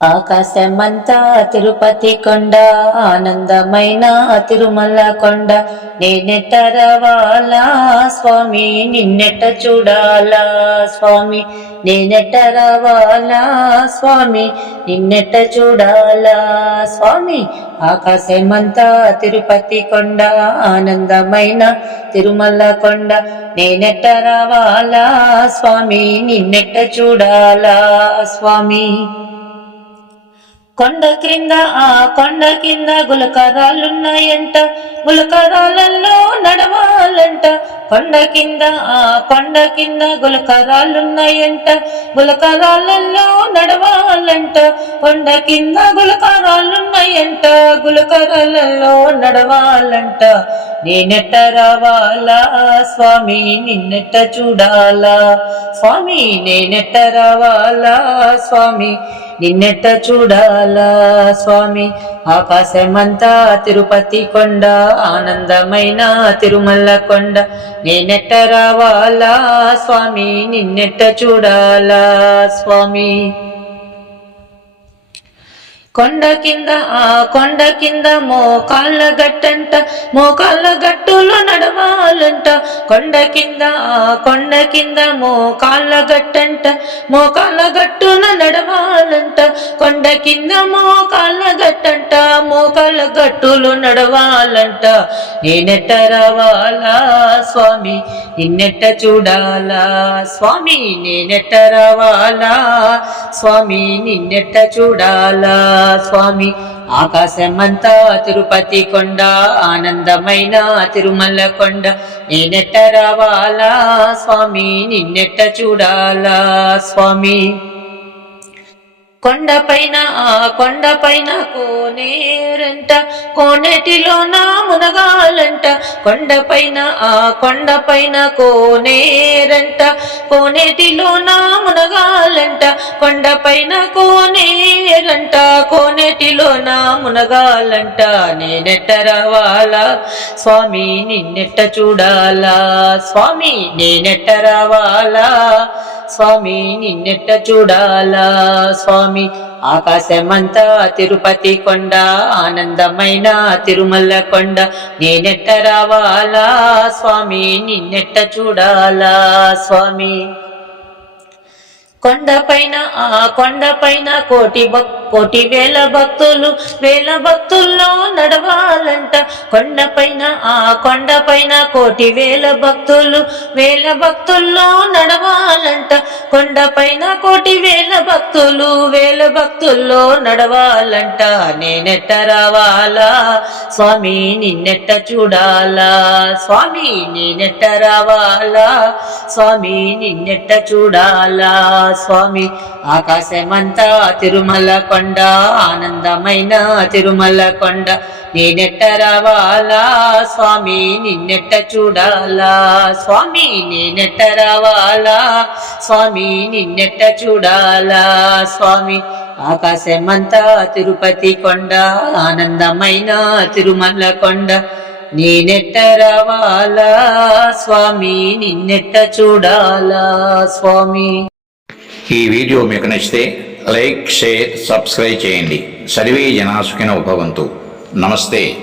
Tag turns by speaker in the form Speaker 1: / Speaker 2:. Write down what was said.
Speaker 1: ఆకాశమంతా తిరుపతి కొండ ఆనందమైన తిరుమల కొండ. నేనెట్ట రవాలా స్వామి నిన్నెట్ట చూడాలా స్వామి. నేనెట్ట రవాలా స్వామి నిన్నెట్ట చూడాలా స్వామి. ఆకాశమంతా తిరుపతి కొండ ఆనందమైన తిరుమల కొండ. నేనెట్టరావాలా స్వామి నిన్నెట్ట చూడాలా స్వామి. కొండ క్రింద ఆ కొండ కింద గులకరాలున్నాయంట గులకరాలలో నడవాలంట. కొండ కింద ఆ కొండ కింద గులకరాలున్నాయంట గులకరాలలో నడవాలంట. కొండ కింద గులకరాలున్నాయంట గులకరాలలో నడవాలంట. నేనెట్ట రావాలా స్వామి నిన్నెట్ట చూడాలా. స్వామి నేనెట్ట రావాలా స్వామి నిన్నెట్ట చూడాలా. స్వామి ఆకాశమంతా తిరుపతి కొండ ఆనందమైన తిరుమల కొండ. నేనెట్ట రావాలా స్వామి నిన్నెట్ట చూడాలా. స్వామి కొండ కింద ఆ కొండ కింద మోకాళ్ళ గట్టంట మోకాళ్ళ గట్టులో నడవాలంట. కొండ కింద ఆ కొండ కింద మోకాళ్ళ గట్టంట మోకాళ్ళ గట్టున నడవాలంట. కొండ కింద మోకాళ్ళ గట్టంట మోకాళ్ళ గట్టులు నడవాలంట. నేనెట్ట రావాలా స్వామి? నిన్నెట్ట చూడాలా స్వామి? నేనెట్ట రావాలా స్వామి? నిన్నెట్ట చూడాలా స్వామి? ఆకాశమంతా తిరుపతి కొండ ఆనందమైన తిరుమల కొండ. నేనెట్ట రావాలా స్వామి? నిన్నెట్ట చూడాలా స్వామి? కొండపైన ఆ కొండపైన కోనేరంట కోనేటిలో నా మునగాలంట. కొండపైన ఆ కొండపైన కోనేరంట కోనేటిలో నా మునగాలంట. కొండపైన కోనేరంట కోనేటిలో నా మునగాలంట. నేనెట్ట రావాలా స్వామి నిన్నెట్ట చూడాలా. స్వామి నేనెట్ట రావాలా స్వామి నిన్నెట్ట చూడాలా స్వామి? ఆకాశమంతా తిరుపతి కొండ ఆనందమైన తిరుమల కొండ. నేనెట్ట రావాలా స్వామి? నిన్నెట్ట చూడాలా స్వామి? కొండపైన ఆ కొండపైన కోటి భక్తు కోటి వేల భక్తులు వేల భక్తుల్లో నడవాలంట. కొండపైన ఆ కొండపైన కోటి వేల భక్తులు వేల భక్తుల్లో నడవాలంట. కొండపైన కోటి వేల భక్తులు వేల భక్తుల్లో నడవాలంట. నేనెట్ట రావాలా? స్వామి నిన్నెట్ట చూడాలా? స్వామి నేనెట్ట రావాలా? స్వామి నిన్నెట్ట చూడాలా? స్వామి ఆకాశమంతా తిరుమల కొండ ఆనందమైన తిరుమల కొండ. నేనెట్ట రావాలా? స్వామి నిన్నెట్ట చూడాలా? స్వామి నేనెట్ట రావాలా? స్వామి నిన్నెట్ట చూడాలా? స్వామి ఆకాశమంతా తిరుపతి కొండ ఆనందమైన తిరుమల కొండ. నేనెట్ట రావాలా? స్వామి నిన్నెట్ట చూడాలా? స్వామి.
Speaker 2: ఈ వీడియో మీకు నచ్చితే లైక్ షేర్ సబ్స్క్రైబ్ చేయండి. సర్వే జనాసుకిన ఉపవంతు నమస్తే.